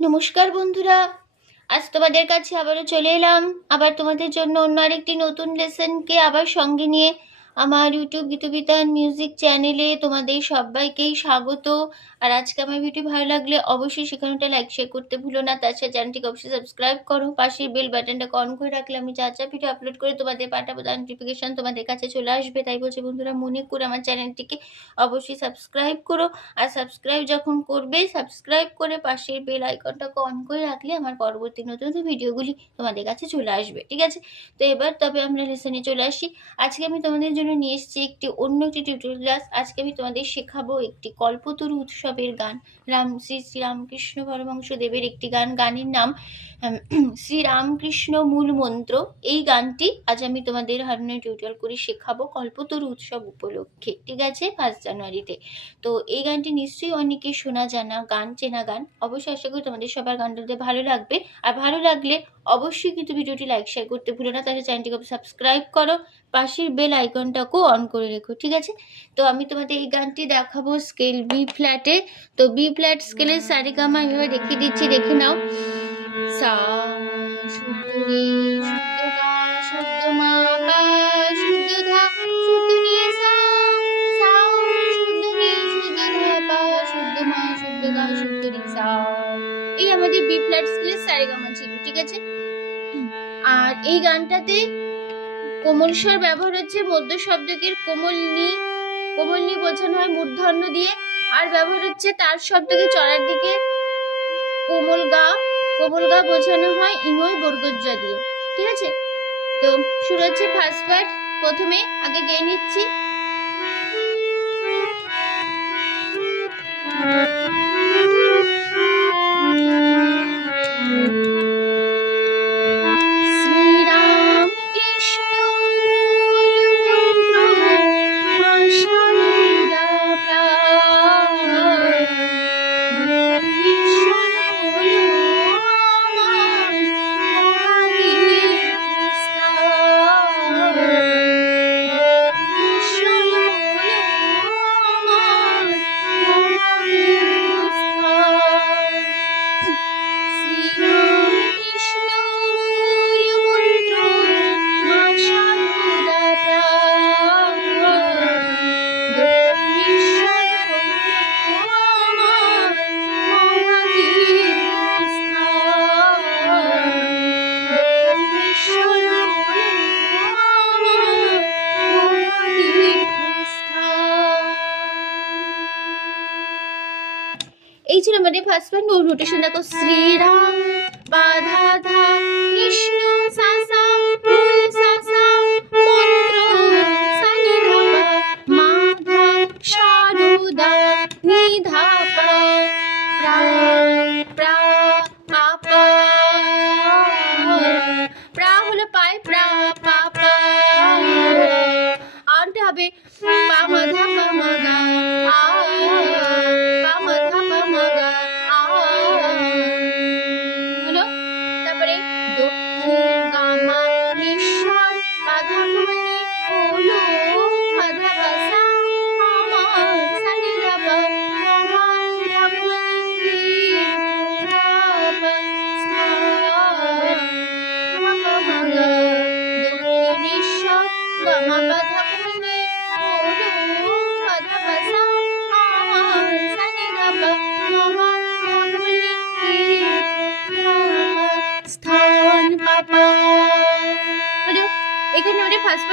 নমস্কার বন্ধুরা। আজ তোমাদের কাছে আবারও চলে এলাম। আবার তোমাদের জন্য অন্য আরেকটি নতুন লেসনকে আবার সঙ্গে নিয়ে আমার ইউটিউব গীতবিতান মিউজিক চ্যানেলে তোমাদের সবাইকেই স্বাগত। আর আজকে আমার ভিডিও ভালো লাগলে অবশ্যই সেখানটা লাইক শেয়ার করতে ভুলো না। তাছাড়া চ্যানেলটিকে অবশ্যই সাবস্ক্রাইব করো। পাশের বেল বাটনটা অন করে রাখলে আমি যা যা ভিডিও আপলোড করে তোমাদের পাঠাবো, তার নোটিফিকেশান তোমাদের কাছে চলে আসবে। তাই বলছি বন্ধুরা, মনে করে আমার চ্যানেলটিকে অবশ্যই সাবস্ক্রাইব করো। আর সাবস্ক্রাইব যখন করবে সাবস্ক্রাইব করে পাশের বেল আইকনটাকে অন করে রাখলে আমার পরবর্তী নতুন নতুন ভিডিওগুলি তোমাদের কাছে চলে আসবে। ঠিক আছে? তো এবার তবে আমরা লেসনে চলে আসি। আজকে আমি তোমাদের জন্য নিয়ে এসেছি একটি অন্য একটি টিউটোরিয়াল ক্লাস আজকে আমি তোমাদের শেখাবো একটি কল্পতরু উৎসবের গান। রাম, শ্রী শ্রীরামকৃষ্ণ পরমহংস দেবের একটি গান। গানের নাম শ্রীরামকৃষ্ণ মূল মন্ত্র। এই গানটি আজ আমি তোমাদের হারমোনিয়াম টিউটোরিয়াল করে শেখাবো কল্পতরু উৎসব উপলক্ষে, ঠিক আছে? ফার্স্ট জানুয়ারিতে। তো এই গানটি নিশ্চয়ই অনেকে শোনা, জানা, গান, চেনা গান। অবশ্যই আশা করি তোমাদের সবার গানটাতে ভালো লাগবে। আর ভালো লাগলে অবশ্যই কিন্তু ভিডিওটি লাইক শেয়ার করতে ভুলো না। তাহলে চ্যানেলটিকে সাবস্ক্রাইব করো। পাশের বেল আইকনটাকেও অন করে রেখো, ঠিক আছে? তো আমি তোমাদের এই গানটি দেখাবো স্কেল বি ফ্ল্যাটে তো বি ফ্ল্যাট স্কেলের সারিগামা এভাবে রেখে দিচ্ছি, দেখে নাও। সা সা এই আমাদের বি ফ্ল্যাট স্কেলের সারিগামা ছিল, ঠিক আছে? আর এই গানটাতে কোমল স্বর ব্যবহার হচ্ছে মধ্য শব্দকের কোমল নি। কোমল নি বোঝানো হয় মূর্ধন্য দিয়ে। আর ব্যবহার হচ্ছে তার শব্দকে চড়ার দিকে। কোমল গা। কোমল গা বোঝানো হয় ইময় বর্গজ্জা দিয়ে। ঠিক আছে? তো শুরু হচ্ছে ফার্স্ট পার্ট প্রথমে আগে গেয়ে নিচ্ছি। পয়েন্ট নোট নোটেশন দেখো শ্রীরাম বাধা ধা কৃষ্ণ সাসা ফুল সাসা মন্ত্র সানি ধাপা মাধা শারদা নিধাপা প্রা প্রা পাপা প্রা হলো পায় প্রা পাপা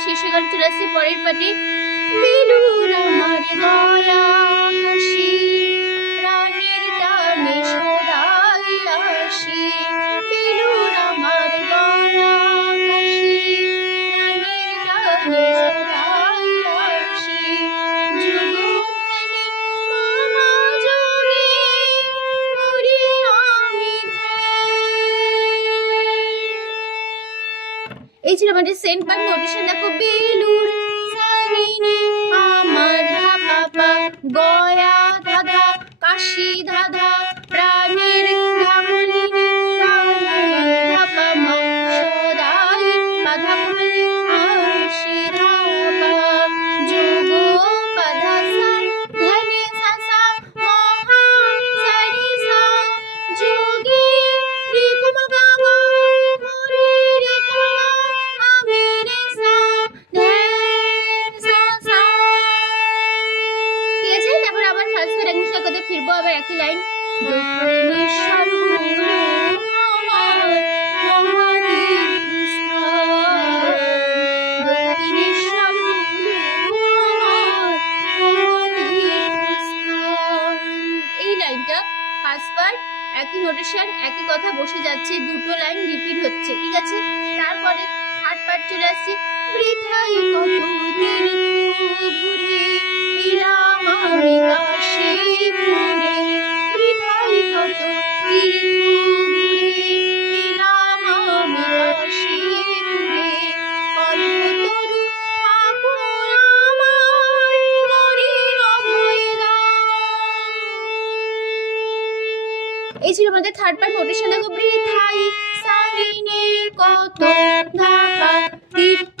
শেষ হয়ে গেল চলে আসছে পরের পাটি বেলুর আমার গয়া আমাদের সেন্ট পার্ট নোটিশন দেখো বেলুর কথা বসে যাচ্ছে, দুটো লাইন রিপিট হচ্ছে, ঠিক আছে? তারপরে থার্ড পার্ট চলে আসছে বৃথাই কত ঘুরে থার্ড পার্ট মোটিশনাল বৃথাই সারিনে কত তীর্থ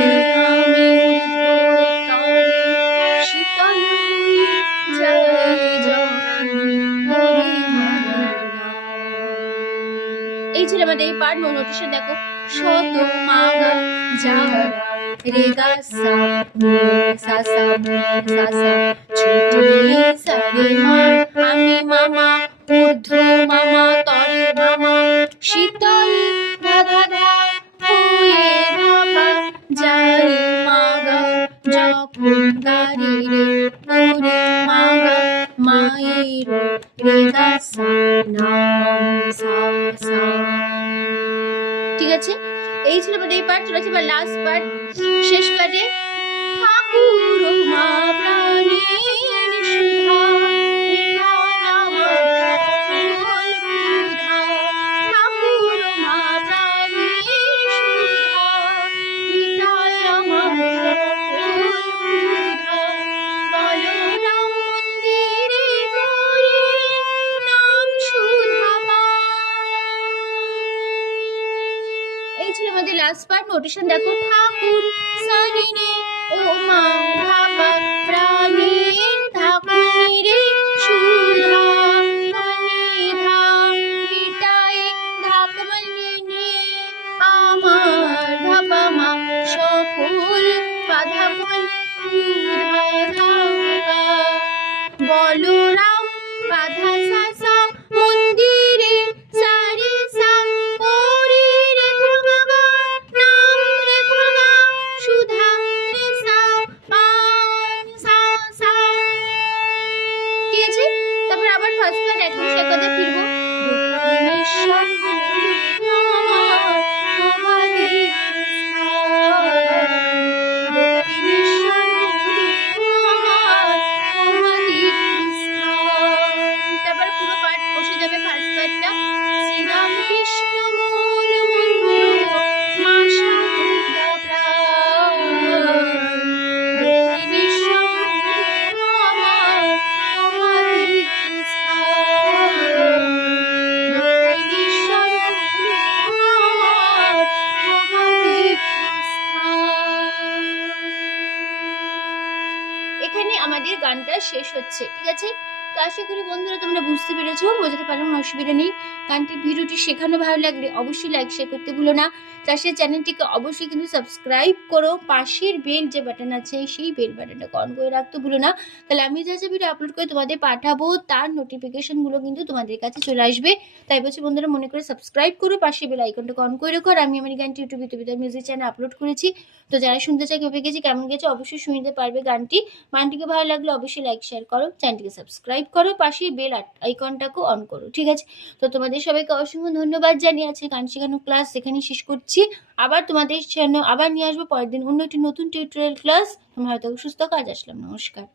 পার নোটিশে দেখো, শত মাগা যারা রে গা সা সা সা সা সা ছুটি সা রে মা ঠিক আছে? এই ছিল আমাদের এই পার্ট চলে বা লাস্ট পার্ট শেষ পার্টে ঠাকুর কোটেশন দেখো ঠাকুর সানিনে ও মা ভাবা প্রাণী। হচ্ছে ঠিক আছে? আশা করি বন্ধুরা তোমরা বুঝতে পেরেছ, বোঝাতে পারো কোনো অসুবিধা নেই। গানটির ভিডিওটি শেখানো ভালো লাগলে অবশ্যই লাইক শেয়ার করতে ভুলো না। সাথে চ্যানেলটিকে অবশ্যই কিন্তু সাবস্ক্রাইব করো। পাশের বেল যে বাটন আছে, সেই বেল বাটনটা অন করে রাখতে ভুলো না। তাহলে আমি যা যা ভিডিও আপলোড করে তোমাদের পাঠাবো, তার নোটিফিকেশনগুলো কিন্তু তোমাদের কাছে চলে আসবে। তাই বলছি বন্ধুরা, মনে করে সাবস্ক্রাইব করো পাশে বেল আইকনটা অন করে রাখো। আর আমি আমার গানটি ইউটিউবে বিতবিতার মিউজিক চ্যানেল আপলোড করেছি। তো যারা শুনতে চায় কেউ গেছে, কেমন গেছে, অবশ্যই শুনতে পারবে গানটি। গানটিকে ভালো লাগলে অবশ্যই লাইক শেয়ার করো। চ্যানেলটিকে সাবস্ক্রাইব করো পাশে বেল আইকনটাকেও অন করো, ঠিক আছে? তো তোমাদের সবাইকে অসংখ্য ধন্যবাদ জানিয়ে আছে গান শেখানো ক্লাস এখানে শেষ করছি। আবার তোমাদের জন্য আবার নিয়ে আসব পরের দিন অন্য একটি নতুন টিউটোরিয়াল ক্লাস তোমরা হয়তো সুস্থ কাজ আসলাম, নমস্কার।